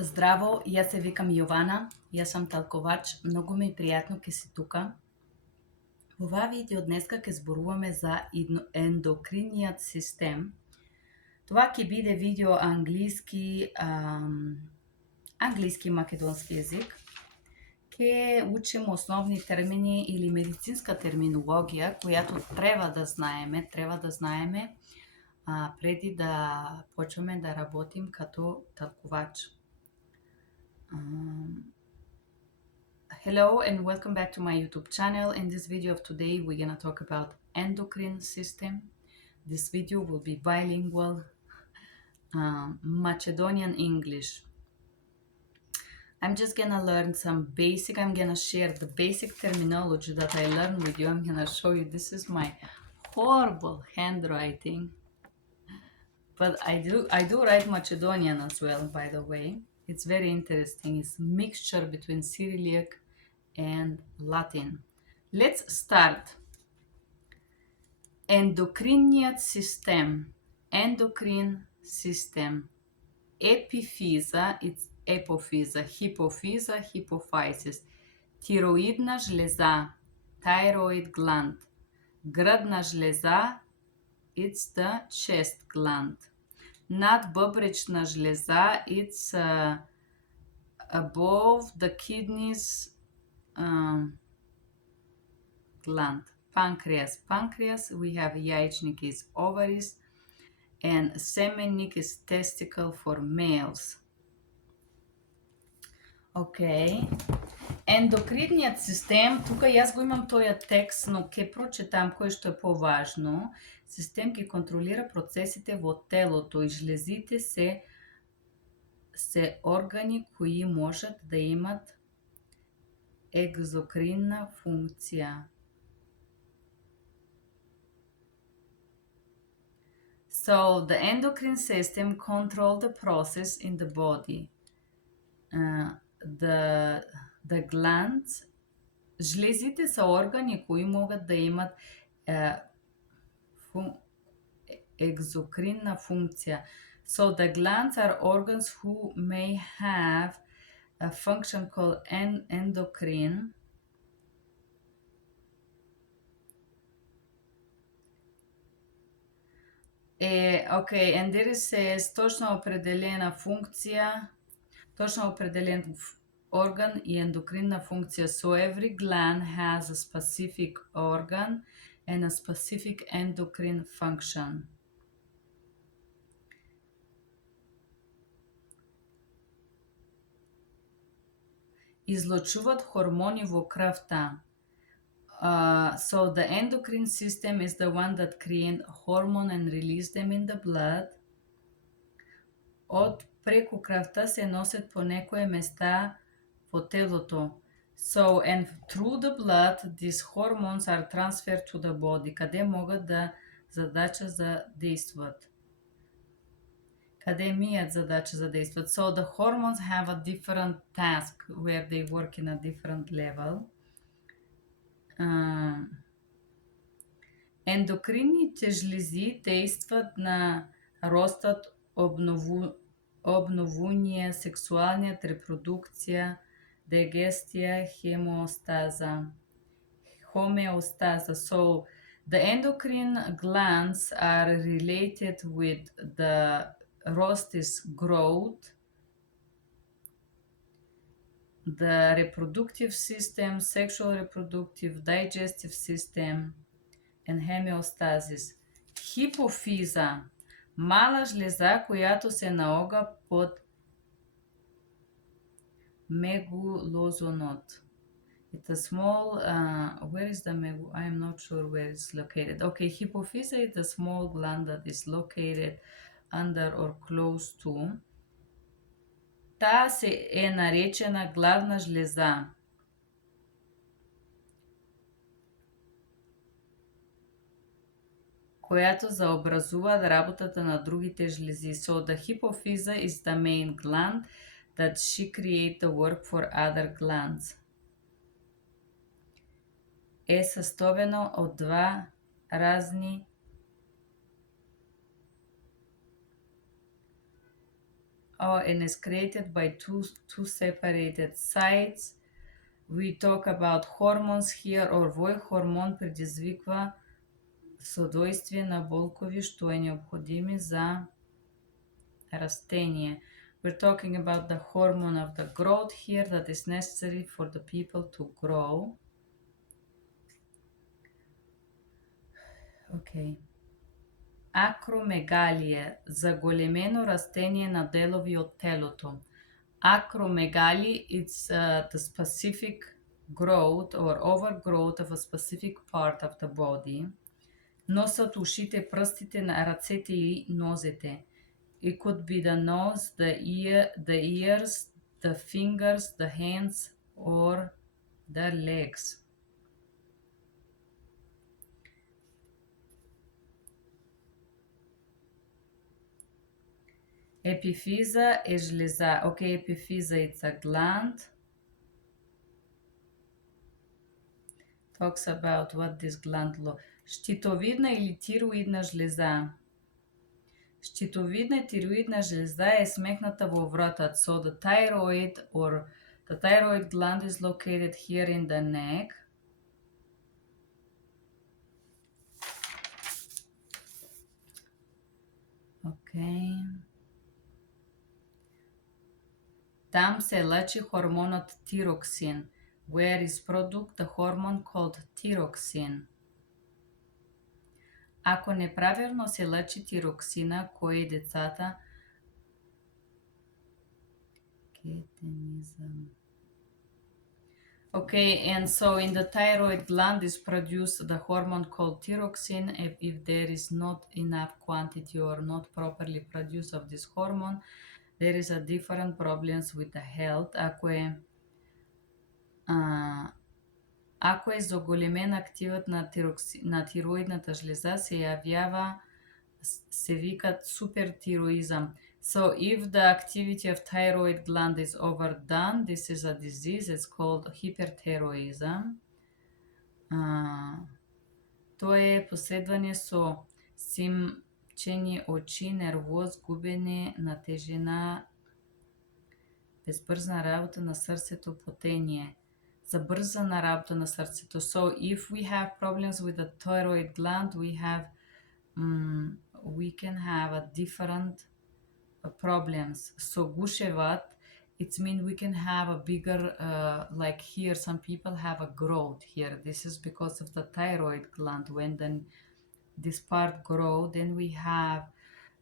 Здраво, јас се викам Јована, јас сум талковач, многу ми е пријатно ке си тука. Во оваа видео днеска ке зборуваме за ендокриниот систем. Тоа ќе биде видео англиски, англиски и македонски език. Ке учиме основни термини или медицинска терминологија, којато треба да знаеме преди да почнеме да работим като талкувач. Hello and welcome back to my YouTube channel. In this video of today, we're gonna talk about endocrine system. This video will be bilingual, Macedonian English. I'm just gonna learn some basic, I'm gonna share the basic terminology that I learned with you. I'm gonna show you, this is my horrible handwriting. But I do write Macedonian as well, by the way. It's very interesting. It's a mixture between Cyrillic and Latin. Let's start. Endocriniat system. Endocrine system. Епифиза, it's епофиза, hypophysa, hypophysis. Тироидна жлеза, thyroid gland. Гръдна жлеза, it's the chest gland. Надбъбречна жлеза, it's above the kidneys gland. Pancreas, we have яичник is ovaries, and semennik is testicle for males. Okay. Ендокринниот систем, тука јас го имам тој текст, но ќе прочитам кој што е поважно. Систем ќе контролира процесите во телото и жлезите се органи кои можат да имат екзокринна функција. So the endocrine system control the process in the body. The glands, жлезите се органи кои могат да имат екзокринна функција. So the glands are organs who may have a function called endocrine. Okay, and there is точно определена функција, точно определен organ и ендокринна функција. So every gland has a specific organ and a specific endocrine function. Излучуваат хормони во крвта. So the endocrine system is the one that create hormone and release them in the blood. Од преку крвта се носат по некои места во телото. So, and through the blood, these hormones are transferred to the body, каде могат да задача за действат. Каде имаат задача за действат. So, the hormones have a different task where they work in a different level. Ендокринните жлези действат на ростот, обновување, сексуалниот, репродукција, дигестија, homeostasis. So the endocrine glands are related with the rostis growth, the reproductive system, sexual reproductive, digestive system, and homeostasis. Hypophysa, мала жлеза којато се наоѓа под мегулозонот. It's a small, where is the megul? I am not sure where it's located. Okay, hypophysa is the small gland that is located under or close to. Таа се е наречена главна жлеза. Којато заобразуваат работата на другите жлези. So the hypophysa is the main gland that she create the work for other glands. Е составено од два разни and is created by two separated sites. We talk about hormones here, овој хормон предизвиква содојствие на болкови што е необходими за растение. We're talking about the hormone of the growth here that is necessary for the people to grow. Okay. Акромегалија, заголемено растение на делови од телото. Acromegaly, it's the specific growth or overgrowth of a specific part of the body. Носот, ушите, прстите на рацете и нозете. It could be the nose, the ears, the fingers, the hands, or the legs. Epiphysa е жлеза. Okay, epiphysa, it's a gland. Talks about what this gland looks. Щитовидна или тироидна жлеза. Щитовидна и тироидна жлеза е смекната во вратот. So the thyroid gland is located here in the neck. Okay. Там се лечи хормонот тироксин, where is produced the hormone called thyroxine. Ако неправилно се лечи тироксина, кои децата Okay, and so in the thyroid gland is produced the hormone called thyroxine. If there is not enough quantity or not properly produced of this hormone, there is a different problems with the health. Ако е заголемен активот на тироидната жлеза, се викат супертироизам. So if the activity of thyroid gland is overdone, this is a disease, it's called hyperthyroidism. Тоа е последвање со симчење очи, нервоз, губење на тежина, безбрзна работа на срцето, потење, забрзана работа на срцето. So if we have problems with the thyroid gland, we can have a different problems. So гушеват, it means we can have a bigger, like here, some people have a growth here. This is because of the thyroid gland. When this part grow, then we have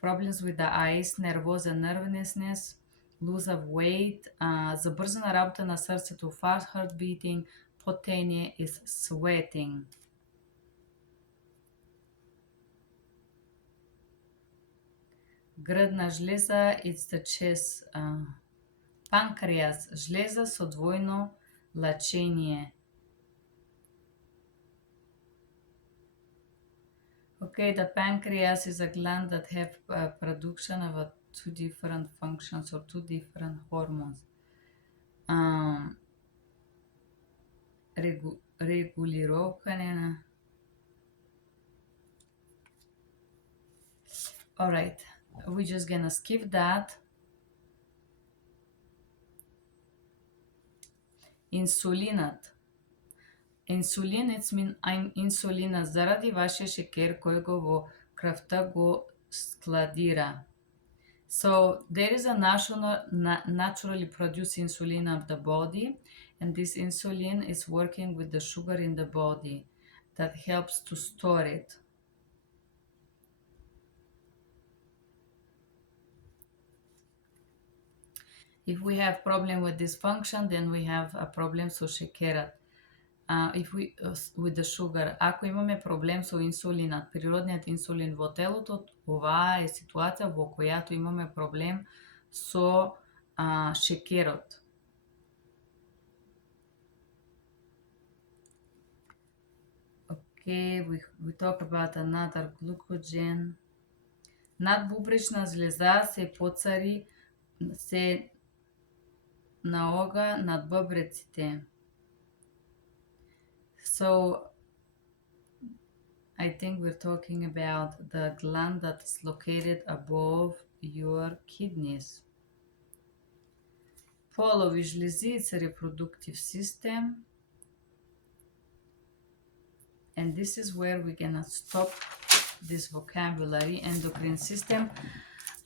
problems with the eyes, nervosa, nervousness, lose of weight, забрзана работа на срцето, fast heart beating, потење is sweating. Грдна жлеза, it's the chest. Панкреас, жлеза со двојно лачење. Okay, the pancreas is a gland that have production of two different functions or two different hormones. Регулировка на. All right, we're just gonna skip that. Инсулинат. Инсулин, it's mean инсулина заради вашиот шекер кој го во крвта го складира. So there is a naturally produced insulin of the body, and this insulin is working with the sugar in the body that helps to store it. If we have problem with this function, then we have a problem со шекерот. With the sugar. Ако имаме проблем со инсулинот, природниот инсулин во телото, оваа е ситуација во којато имаме проблем со шекерот. Okay, we talk about another glucogen. Надбубречна жлеза се поцари се наога над бъбреците. So, I think we're talking about the gland that is located above your kidneys. Follow visualize, it's a reproductive system. And this is where we're gonna stop this vocabulary. Endocrine system.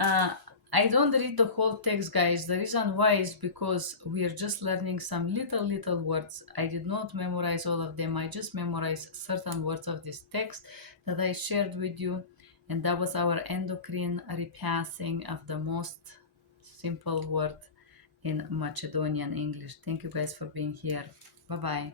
I don't read the whole text, guys. The reason why is because we are just learning some little words. I did not memorize all of them. I just memorized certain words of this text that I shared with you. And that was our endocrine repassing of the most simple word in Macedonian English. Thank you guys for being here. Bye-bye.